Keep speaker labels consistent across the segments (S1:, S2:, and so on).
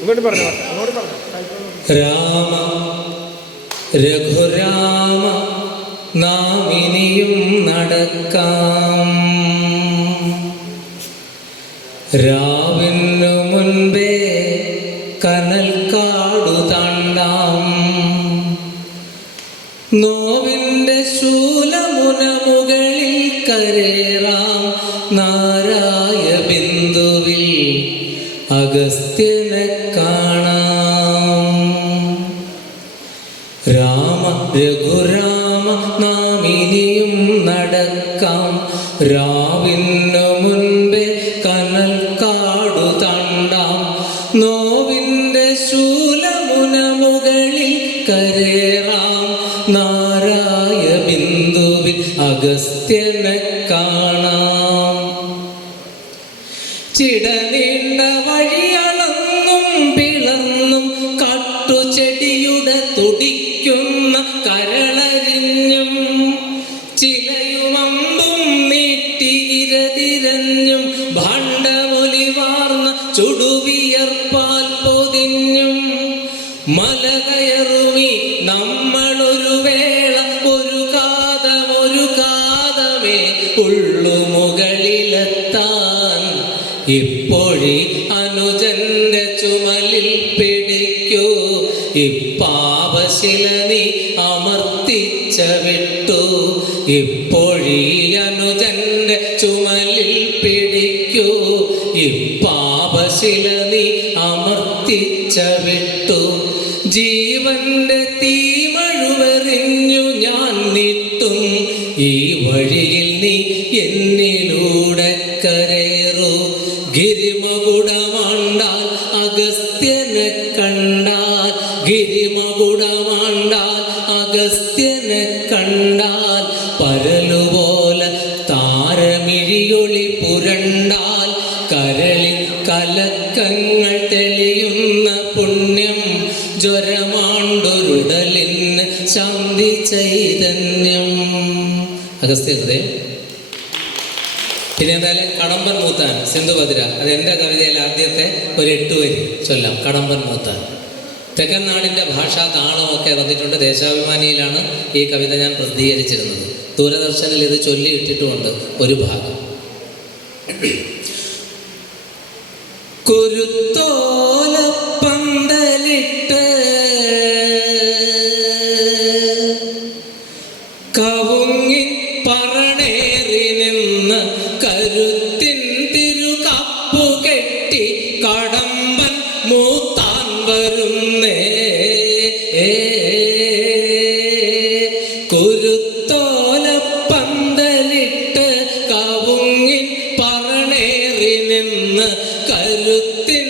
S1: ഇങ്ങോട്ട് അങ്ങോട്ട്
S2: രാമ രഘുരാമ നാം ഇനിയും നടക്കാം. രാവിനു മുൻപേ കനൽ കാടു താണ്ടാം. നോവിന്റെ ശൂലമുന മുകളിൽ കരേറാം. നാരായ ബിന്ദുവിൽ അഗസ്ത്യനെ രഘുരാമ നാം ഇനിയും നടക്കാം. രാവിനു മുൻപേ കനൽ കാടു തണ്ടാം. നോവിന്റെ ശൂലമുന മുകളിൽ കരേറാം. നാരായ ബിന്ദുവിൽ അഗസ്ത്യനെ ചുടുവിയർപ്പാൽ പൊതിഞ്ഞും മല കയറുമി നമ്മളൊരു വേള ഒരു കാതം ഒരു കാതമേ ഉള്ളു മുകളിലെത്താൻ. ഇപ്പോഴി അനുജന്റെ ചുമലിൽ പിടിക്കൂ. ഇപ്പാവശില നീ അമർത്തിച്ച വിട്ടു. ഇപ്പോഴി അനുജന്റെ ചുമലിൽ പിടിക്കൂ. ഇപ്പാപശില നീ അമർത്തിച്ച വിട്ടു ജീവന്റെ തീമഴുവെറിഞ്ഞു ഞാൻ നിട്ടും. ഈ വഴിയിൽ നീ എന്നിലൂടെ കരേറു. ഗിരിമകുടമാണ്ടാൽ അഗസ്ത്യനെ കണ്ടാൽ. ഗിരിമകുടമാണ്ടാൽ അഗസ്ത്യനെ കണ്ടാൽ ഹൃദയം പിന്നെ എന്തായാലും കടമ്പൻ മൂത്താൻ സിന്ധുഭദ്ര അത് എന്റെ കവിതയിൽ ആദ്യത്തെ ഒരു എട്ട് വരി ചൊല്ലാം. കടമ്പൻ മൂത്താൻ. തെക്കൻ നാടിന്റെ ഭാഷാ താളമൊക്കെ വന്നിട്ടുണ്ട്. ദേശാഭിമാനിയിലാണ് ഈ കവിത ഞാൻ പ്രസിദ്ധീകരിച്ചിരുന്നത്. ദൂരദർശനിൽ ഇത് ചൊല്ലി ഇട്ടിട്ടുമുണ്ട് ഒരു ഭാഗം. കുരുത്തോലപ്പന്തലിട്ട് കരുത്തിൻ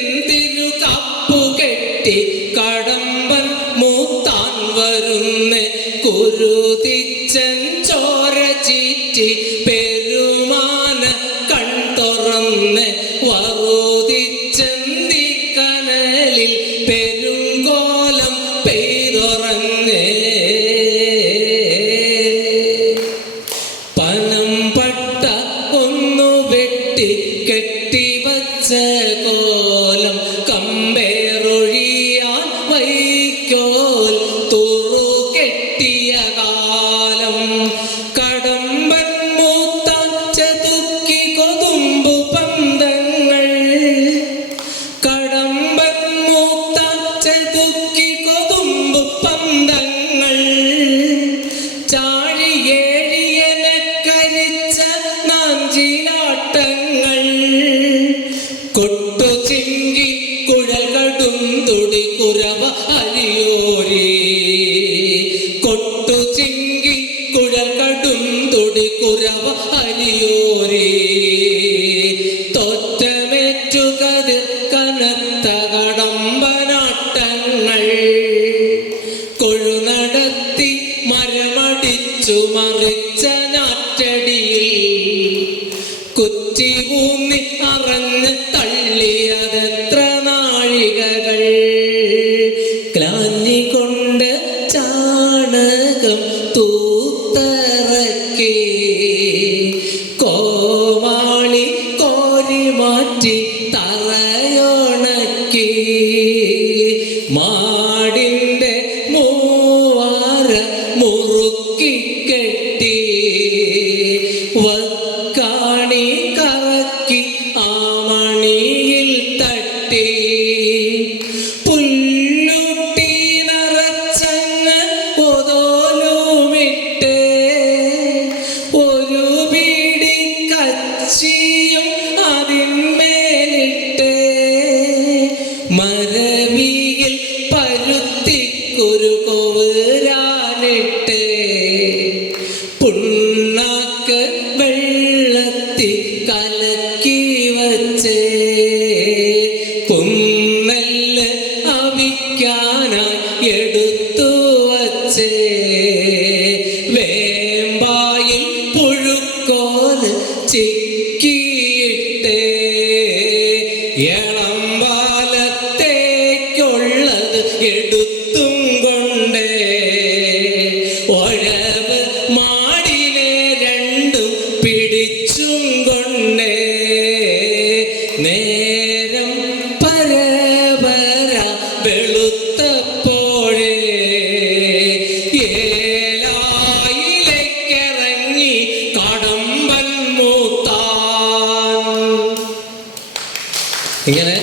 S2: ഇങ്ങനെ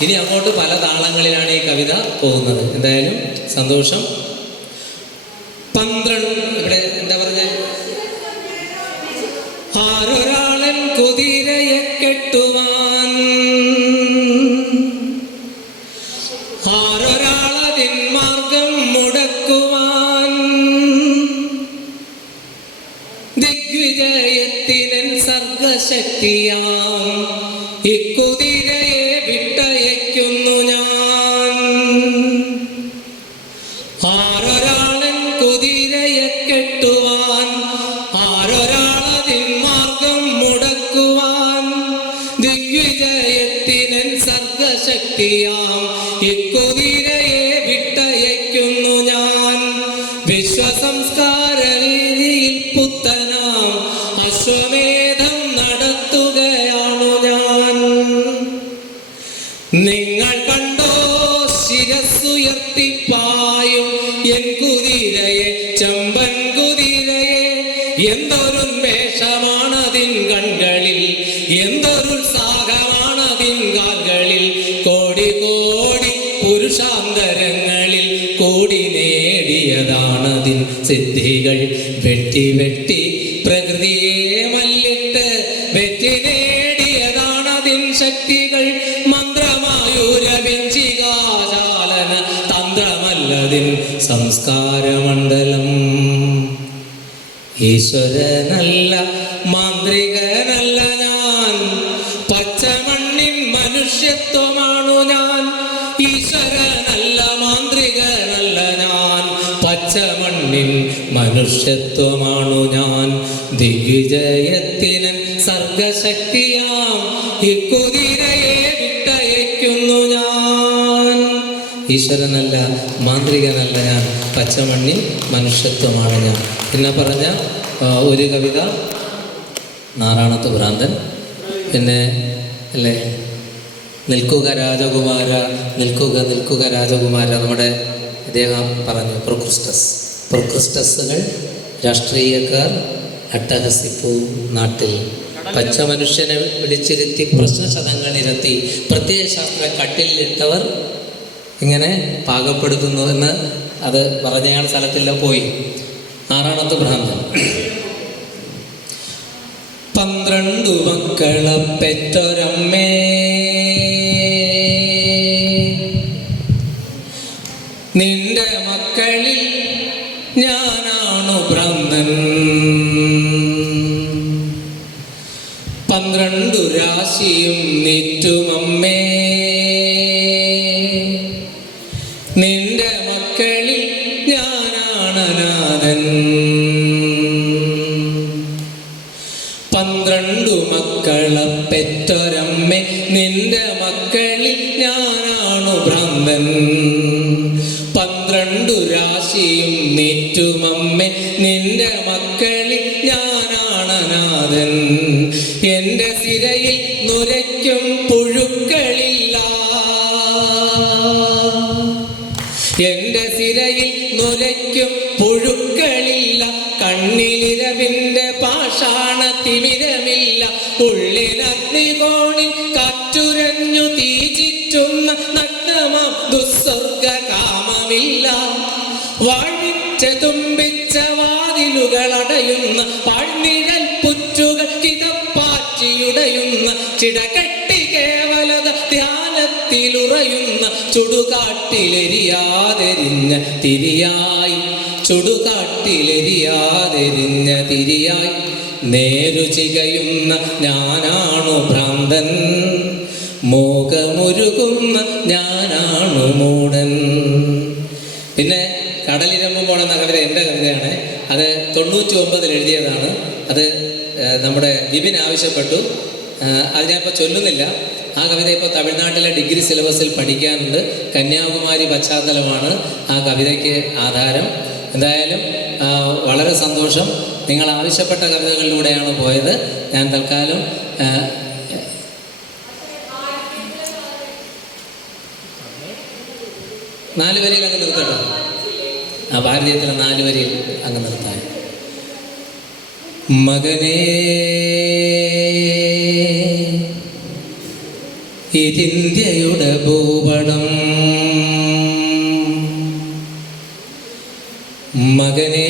S2: ഇനി അങ്ങോട്ട് പല താളങ്ങളിലാണ് ഈ കവിത പോകുന്നത്. എന്തായാലും സന്തോഷം. പന്ത്രണ്ട് ഇവിടെ എന്താ പറഞ്ഞ? ആരൊരാളൻ കുതിരയെ കെട്ടുവാൻ. ആരൊരാളതിൻ മാർഗം മുടക്കുവാൻ. ദിഗ്വിജയത്തിനൻ സർഗശക്തിയാം. ഇക്കുതിരയെ എന്തൊരുത്സാഹമാണതിൻ കാൽകളിൽ? കോടി കോടി പുരുഷാന്തരങ്ങളിൽ കൂടി നേടിയതാണതിൻ സിദ്ധികൾ. വെട്ടി വെട്ടി പ്രകൃതിയെ മല്ലിട്ട് വെറ്റി നേടിയതാണതിൻ ശക്തികൾ. മന്ത്രമായൂരവിഞ്ചികാചാലന തന്ത്രമല്ലതിൻ സംസ്കാരമണ്ഡലം. ഈശ്വരനല്ല മാന്ത്രികനല്ല മനുഷ്യത്വമാണു ഞാൻ. ദിഗ്വിജയത്തിനൻ സർഗശക്തിയാം. ഈ വിട്ടയക്കുന്നു ഞാൻ. ഈശ്വരനല്ല മാന്ത്രികനല്ല ഞാൻ. പച്ചമണ്ണി മനുഷ്യത്വമാണ് ഞാൻ. പിന്നെ പറഞ്ഞ ഒരു കവിത നാറാണത്ത് ഭ്രാന്തൻ. പിന്നെ അല്ലേ നിൽക്കുക രാജകുമാര നിൽക്കുക നിൽക്കുക രാജകുമാര നമ്മുടെ അദ്ദേഹം പറഞ്ഞു പ്രൊക്രിസ്റ്റസ് പ്രൊക്രിസ്റ്റസുകൾ രാഷ്ട്രീയക്കാർ അട്ടഹസിപ്പു നാട്ടിൽ. പച്ച മനുഷ്യനെ വിളിച്ചിരുത്തി പ്രശ്നശതങ്ങൾ പ്രത്യേക ശാസ്ത്ര കട്ടിലിട്ടവർ ഇങ്ങനെ പാകപ്പെടുത്തുന്നു എന്ന് അത് പറഞ്ഞയാൾ സ്ഥലത്തില്ല പോയി. ആറാണത്ത് ഭ്രാന്തൻ. പന്ത്രണ്ടു മക്കളെ പെറ്റൊരമ്മേ. നിന്റെ മക്കളിൽ ഞാനാണു ഭ്രാന്തൻ? പന്ത്രണ്ടു രാശിയും നിറ്റുമമ്മേ നിന്റെ മക്കളിൽ ഞാനാണ് അനാഥൻ പന്ത്രണ്ടു മക്കളെ പെറ്റൊരമ്മേ നിന്റെ മക്കളിൽ ഞാനാണു ഭ്രാന്തൻ? പന്ത്രണ്ടു നീറ്റുമമ്മ നിന്റെ മക്കളിൽ ഞാനാണ് അനാഥൻ എന്റെ സിരയിൽ നുരയ്ക്കും പുഴുക്കളില്ല. എന്റെ സിരയിൽ നുരയ്ക്കും പുഴുക്കളില്ല. കണ്ണിലിരവിന്റെ പാഷാണ തിമിരമില്ല. ഉള്ളിലഗ്നികോണിൽ കാറ്റുരഞ്ഞു തീചിറ്റുന്ന നഗ്നമാം ദുസ്വർഗ കാമമില്ല പഴനിഴൽ പാഴ്നിഴൽ പുറ്റുകൾ കിതപ്പാറ്റിയുടയുന്ന ചിടകെട്ടി കേവലത ധ്യാനത്തിലുറയുന്ന ചുടുകാട്ടിലെരിയാതെരിഞ്ഞ തിരിയായി ചുടുകാട്ടിലെരിയാതെരിഞ്ഞ തിരിയായി. നേരു ചികയുന്ന ഞാനാണു ഭ്രാന്തൻ മോകമുരുകുന്ന ഞാനാണു മൂടൻ പിന്നെ കടലിരമ്പുമ്പോൾ എന്ന കവിത എന്റെ കവിതയാണ്. അത് തൊണ്ണൂറ്റി ഒമ്പതിൽ എഴുതിയതാണ്. അത് നമ്മുടെ വിപിൻ ആവശ്യപ്പെട്ടു. അത് ഞാനിപ്പോൾ ചൊല്ലുന്നില്ല. ആ കവിത ഇപ്പോൾ തമിഴ്നാട്ടിലെ ഡിഗ്രി സിലബസിൽ പഠിക്കാനുണ്ട്. കന്യാകുമാരി പശ്ചാത്തലമാണ് ആ കവിതയ്ക്ക് ആധാരം. എന്തായാലും വളരെ സന്തോഷം. നിങ്ങൾ ആവശ്യപ്പെട്ട കവിതകളിലൂടെയാണ് പോയത്. ഞാൻ തൽക്കാലം നാല് വരിയിൽ അങ്ങ് നിർത്തട്ടോ. ആ ഭാരതീയത്തിലെ നാല് വരിയിൽ അങ്ങ് നിർത്താൻ മകനേ ഇതിന്ത്യയുടെ ഭൂപടം മകനേ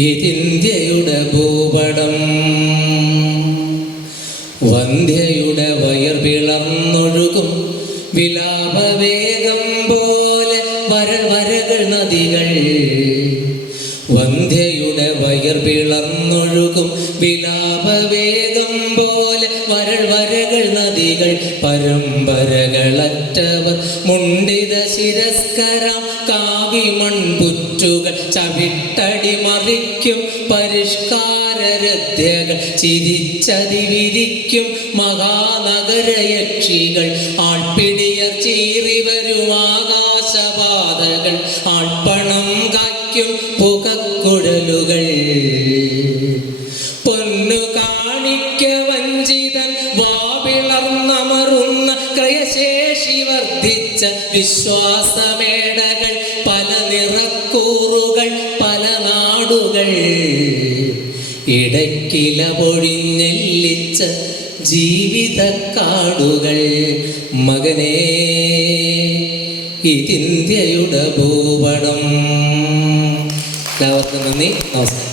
S2: ഇതിന്ത്യയുടെ ഭൂപടം വന്ധ്യയുടെ വയർ പിളർന്നൊഴുകും വിലാപവേഗം പിളർന്നൊഴുകും വിലാപവേഗം പോലെ വരൾ വരകൾ നദികൾ പരമ്പരകളറ്റവർ. മുണ്ടിത ശിരസ്കരം കാവി മൺപുറ്റുകൾ ചവിട്ടടി മറിക്കും പരിഷ്കാരരഥ്യകൾ ചിരിച്ചതി വിരിക്കും മഹാനഗരയക്ഷികൾ. ആൾപ്പിടിയർ ചീറി വരും ആകാശപാതകൾ ആൾപ്പണം കായ്ക്കും വർദ്ധിച്ച വിശ്വാസമേടകൾ പല നിറക്കൂറുകൾ പല നാടുകൾ. ഇടയ്ക്കില പൊഴിഞ്ഞെല്ലിച്ച ജീവിതക്കാടുകൾ. മകനേ ഇതിന്ത്യയുടെ ഭൂപടം. നന്ദി നമസ്കാരം.